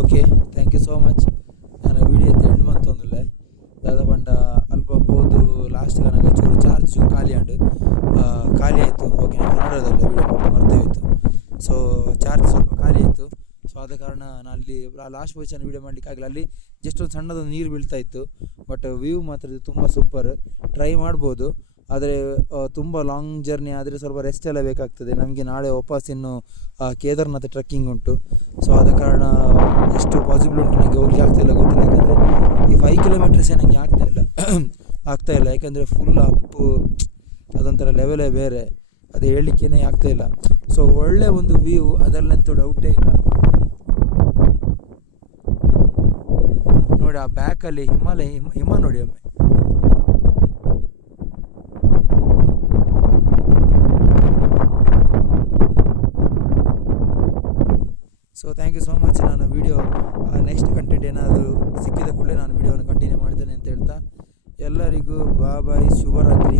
Okay, thank you so much. ನಾನು video end ಮಂತೊಂದುಲ್ಲೆ ದಾದ ಪಂಡ ಅಲ್ಪ ಪೋದು ಲಾಸ್ಟ್ ನನಗೆ ಚೂರು ಚಾರ್ಜ್ ಖಾಲಿ ಆಯಿತು. ಓಕೆ, ನಾನು ಕನ್ನಡದಲ್ಲೇ ವೀಡಿಯೋ ಮಾಡಿ ಮರ್ತೇ ಹೋಯಿತು. ಸೊ ಚಾರ್ಜ್ ಸ್ವಲ್ಪ ಖಾಲಿ ಆಯಿತು. ಸೊ ಆದ ಕಾರಣ ನಾನು ಅಲ್ಲಿ ಲಾಸ್ಟ್ ಪೊಸಿಷನ್ ವೀಡಿಯೋ ಮಾಡಲಿಕ್ಕೆ ಆಗಲಿಲ್ಲ. ಅಲ್ಲಿ ಜಸ್ಟ್ ಒಂದು ಸಣ್ಣದೊಂದು ನೀರು ಬೀಳ್ತಾ ಇತ್ತು. ಬಟ್ ವ್ಯೂ ಮಾತ್ರ ಇದು ತುಂಬ ಸೂಪರ್. ಟ್ರೈ ಮಾಡ್ಬೋದು, ಆದರೆ ತುಂಬ ಲಾಂಗ್ ಜರ್ನಿ ಆದರೆ ಸ್ವಲ್ಪ ರೆಸ್ಟ್ ಎಲ್ಲ ಬೇಕಾಗ್ತದೆ. ನಮಗೆ ನಾಳೆ ವಾಪಸ್ ಇನ್ನು ಕೇದಾರ್ನಾಥ್ ಟ್ರೆಕ್ಕಿಂಗ್ ಉಂಟು. ಸೊ ಆದ ಕಾರಣ ಎಷ್ಟು ಪಾಸಿಬಲ್ ಉಂಟು ನನಗೆ ಹೋಗ್ಲಿಕ್ಕೆ ಆಗ್ತಾಯಿಲ್ಲ ಗೊತ್ತಿಲ್ಲ. ಯಾಕಂದರೆ ಈ 5 ಕಿಲೋಮೀಟರ್ಸೇ ನನಗೆ ಆಗ್ತಾಯಿಲ್ಲ. ಯಾಕಂದರೆ ಫುಲ್ ಅಪ್ಪು, ಅದೊಂಥರ ಲೆವೆಲೇ ಬೇರೆ, ಅದು ಹೇಳಲಿಕ್ಕೇ ಆಗ್ತಾಯಿಲ್ಲ. ಸೊ ಒಳ್ಳೆ ಒಂದು ವ್ಯೂ, ಅದರಲ್ಲಂತೂ ಡೌಟೇ ಇಲ್ಲ. ನೋಡಿ ಆ ಬ್ಯಾಕಲ್ಲಿ ಹಿಮ ನೋಡಿ ಒಮ್ಮೆ. So thank you so much. ನಾನು ವೀಡಿಯೋ ನೆಕ್ಸ್ಟ್ ಕಂಟೆಂಟ್ ಏನಾದರೂ ಸಿಕ್ಕಿದ ಕೂಡಲೇ ನಾನು ವೀಡಿಯೋವನ್ನು ಕಂಟಿನ್ಯೂ ಮಾಡ್ತೇನೆ ಅಂತ ಹೇಳ್ತಾ ಎಲ್ಲರಿಗೂ ಬಾಯ್, ಶುಭರಾತ್ರಿ.